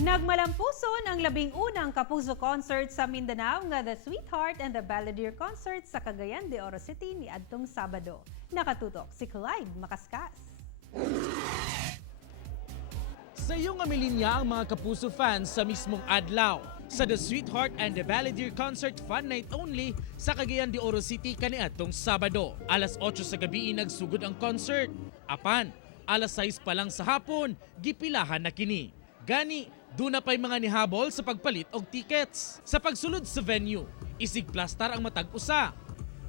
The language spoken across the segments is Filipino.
Nagmalampuson ang 11 Kapuso Concert sa Mindanao nga The Sweetheart and the Balladeer Concert sa Cagayan de Oro City ni adtong Sabado. Nakatutok si Clyde Makaskas. Sa iyong amilinya ang mga Kapuso fans sa mismong adlaw sa The Sweetheart and the Balladeer Concert Fun Night Only sa Cagayan de Oro City kaniadtong Sabado. Alas 8 sa gabi nagsugod ang concert. Apan, alas 6 pa lang sa hapon, gipilahan na kini. Gani, doon na pa'y mga nihabol sa pagpalit og tickets. Sa pagsulod sa venue, isig plastar ang matag usa.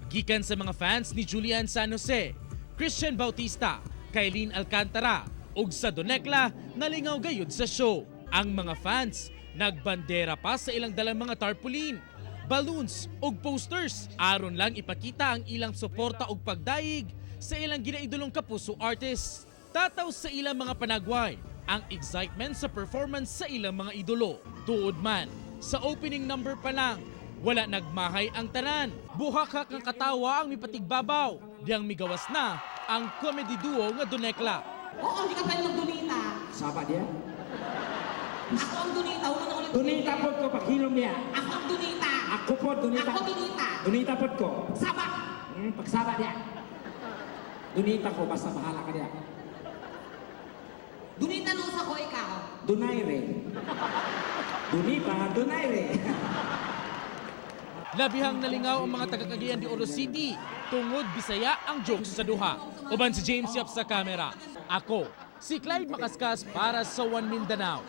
Gikan sa mga fans ni Julian San Jose, Christian Bautista, Kailin Alcantara, ug sa Donekla, nalingaw gayud sa show. Ang mga fans, nagbandera pa sa ilang dalang mga tarpaulin, balloons ug posters aron lang ipakita ang ilang suporta ug pagdaig sa ilang ginaidolong Kapuso artists. Tataw sa ilang mga panagway ang excitement sa performance sa ilang mga idolo. Tuod man, sa opening number pa lang, wala nagmahay ang tanan. Buhakak ng katawa ang mipatigbabaw. Diyang migawas na ang comedy duo nga Donekla. Oo, hindi ka pwede mag-donita. Saba dia? Ako ang donita, huwag na ulit Donita po ko paghilom niya. Ako ang donita. Ako po donita. Ako donita. Donita po ko. Saba! Pagsaba dia. Donita ko basta bahala ka dia. Donita no sa ko ikaw. Donaire. Donita, donaire. Labihang nalingaw ang mga taga-Cagayan de Oro City tungod Bisaya ang jokes sa duha. Uban si James Yap sa kamera. Ako, si Clyde Makaskas para sa One Mindanao.